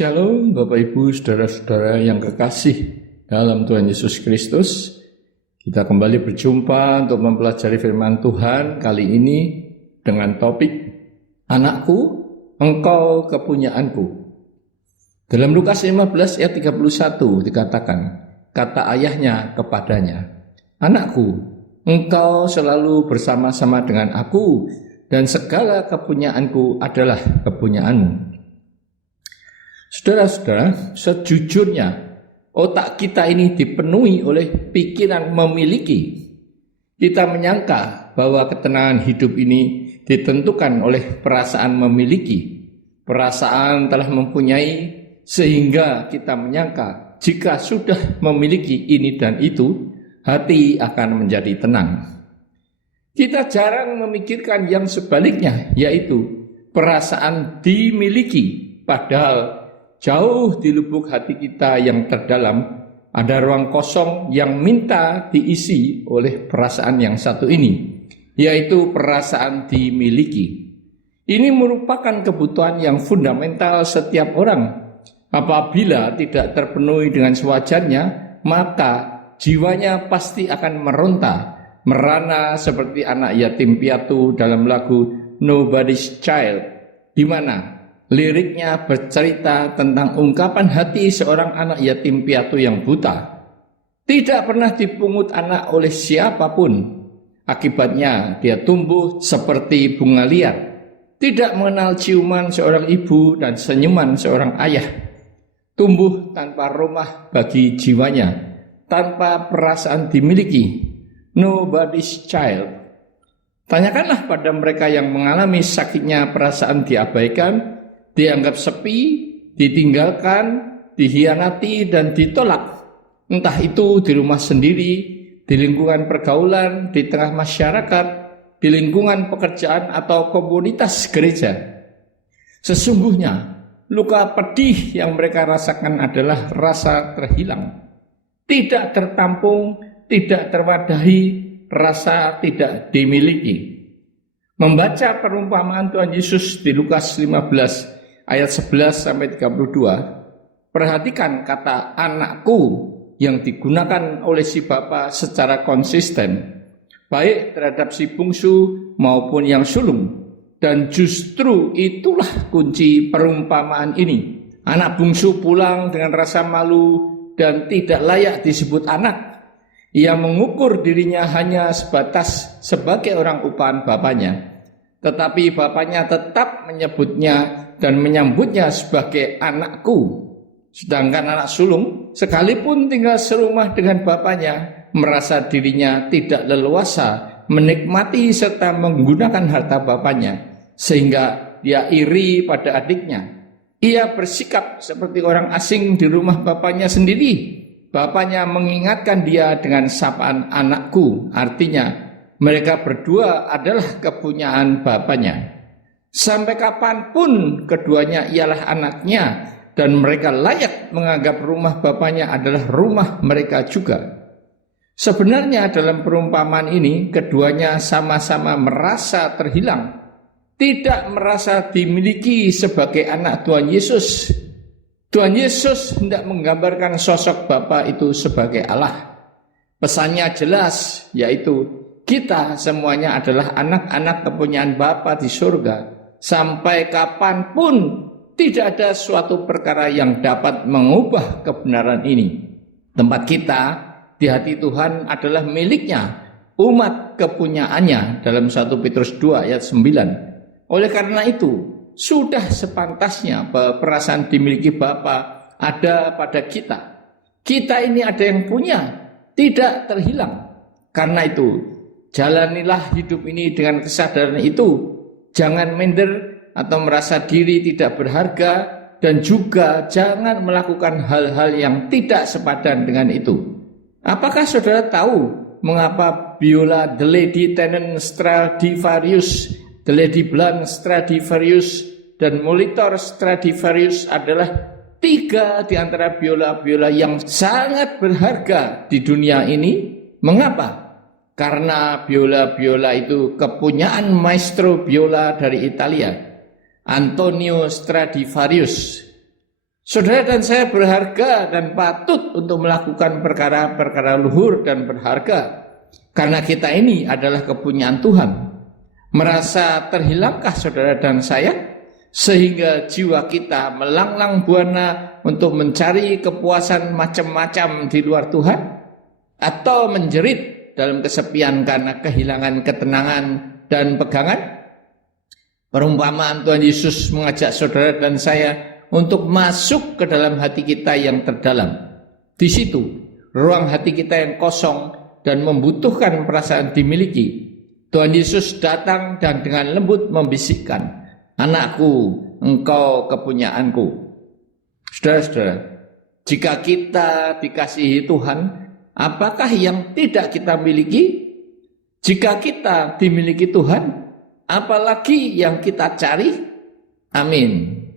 Shalom Bapak Ibu Saudara-saudara yang kekasih dalam Tuhan Yesus Kristus. Kita kembali berjumpa untuk mempelajari firman Tuhan kali ini dengan topik Anakku, engkau kepunyaanku. Dalam Lukas 15 ayat 31 dikatakan, kata ayahnya kepadanya, Anakku, engkau selalu bersama-sama dengan aku dan segala kepunyaanku adalah kepunyaanmu. Saudara-saudara, sejujurnya otak kita ini dipenuhi oleh pikiran memiliki. Kita menyangka bahwa ketenangan hidup ini ditentukan oleh perasaan memiliki. Perasaan telah mempunyai sehingga kita menyangka jika sudah memiliki ini dan itu, hati akan menjadi tenang. Kita jarang memikirkan yang sebaliknya, yaitu perasaan dimiliki. Padahal jauh di lubuk hati kita yang terdalam ada ruang kosong yang minta diisi oleh perasaan yang satu ini, yaitu perasaan dimiliki. Ini merupakan kebutuhan yang fundamental setiap orang. Apabila tidak terpenuhi dengan sewajarnya, maka jiwanya pasti akan meronta, merana seperti anak yatim piatu dalam lagu Nobody's Child, di mana liriknya bercerita tentang ungkapan hati seorang anak yatim piatu yang buta. Tidak pernah dipungut anak oleh siapapun. Akibatnya dia tumbuh seperti bunga liar. Tidak mengenal ciuman seorang ibu dan senyuman seorang ayah. Tumbuh tanpa rumah bagi jiwanya, tanpa perasaan dimiliki. Nobody's child. Tanyakanlah pada mereka yang mengalami sakitnya perasaan diabaikan, dianggap sepi, ditinggalkan, dihianati, dan ditolak. Entah itu di rumah sendiri, di lingkungan pergaulan, di tengah masyarakat, di lingkungan pekerjaan atau komunitas gereja. Sesungguhnya, luka pedih yang mereka rasakan adalah rasa terhilang. Tidak tertampung, tidak terwadahi, rasa tidak dimiliki. Membaca perumpamaan Tuhan Yesus di Lukas 15 ayat 11 sampai 32, perhatikan kata anakku yang digunakan oleh si bapa secara konsisten, baik terhadap si bungsu maupun yang sulung. Dan justru itulah kunci perumpamaan ini. Anak bungsu pulang dengan rasa malu dan tidak layak disebut anak. Ia mengukur dirinya hanya sebatas sebagai orang upahan bapaknya. Tetapi bapaknya tetap menyebutnya dan menyambutnya sebagai anakku. Sedangkan anak sulung sekalipun tinggal serumah dengan bapaknya, merasa dirinya tidak leluasa menikmati serta menggunakan harta bapaknya, sehingga dia iri pada adiknya. Ia bersikap seperti orang asing di rumah bapaknya sendiri. Bapaknya mengingatkan dia dengan sapaan anakku, artinya mereka berdua adalah kepunyaan bapaknya. Sampai kapanpun keduanya ialah anaknya dan mereka layak menganggap rumah bapaknya adalah rumah mereka juga. Sebenarnya dalam perumpamaan ini keduanya sama-sama merasa terhilang, tidak merasa dimiliki sebagai anak Tuhan Yesus. Tuhan Yesus hendak menggambarkan sosok Bapa itu sebagai Allah. Pesannya jelas, yaitu kita semuanya adalah anak-anak kepunyaan Bapa di surga. Sampai kapanpun tidak ada suatu perkara yang dapat mengubah kebenaran ini. Tempat kita di hati Tuhan adalah miliknya, umat kepunyaannya dalam 1 Petrus 2 ayat 9. Oleh karena itu, sudah sepantasnya bahwa perasaan dimiliki Bapa ada pada kita. Kita ini ada yang punya, tidak terhilang. Karena itu, jalanilah hidup ini dengan kesadaran itu. Jangan minder atau merasa diri tidak berharga, dan juga jangan melakukan hal-hal yang tidak sepadan dengan itu. Apakah saudara tahu mengapa biola The Lady Tennant Stradivarius, The Lady Blanc Stradivarius, dan Molitor Stradivarius adalah 3 di antara biola-biola yang sangat berharga di dunia ini? Mengapa? Karena biola-biola itu kepunyaan maestro biola dari Italia, Antonio Stradivarius. Saudara dan saya berharga dan patut untuk melakukan perkara-perkara luhur dan berharga. Karena kita ini adalah kepunyaan Tuhan. Merasa terhilangkah saudara dan saya? Sehingga jiwa kita melanglang buana untuk mencari kepuasan macam-macam di luar Tuhan? Atau menjerit dalam kesepian karena kehilangan ketenangan dan pegangan? Perumpamaan Tuhan Yesus mengajak saudara dan saya untuk masuk ke dalam hati kita yang terdalam. Di situ, ruang hati kita yang kosong dan membutuhkan perasaan dimiliki. Tuhan Yesus datang dan dengan lembut membisikkan, "Anakku, engkau kepunyaanku." Saudara-saudara, jika kita dikasihi Tuhan, apakah yang tidak kita miliki? Jika kita dimiliki Tuhan, apalagi yang kita cari? Amin.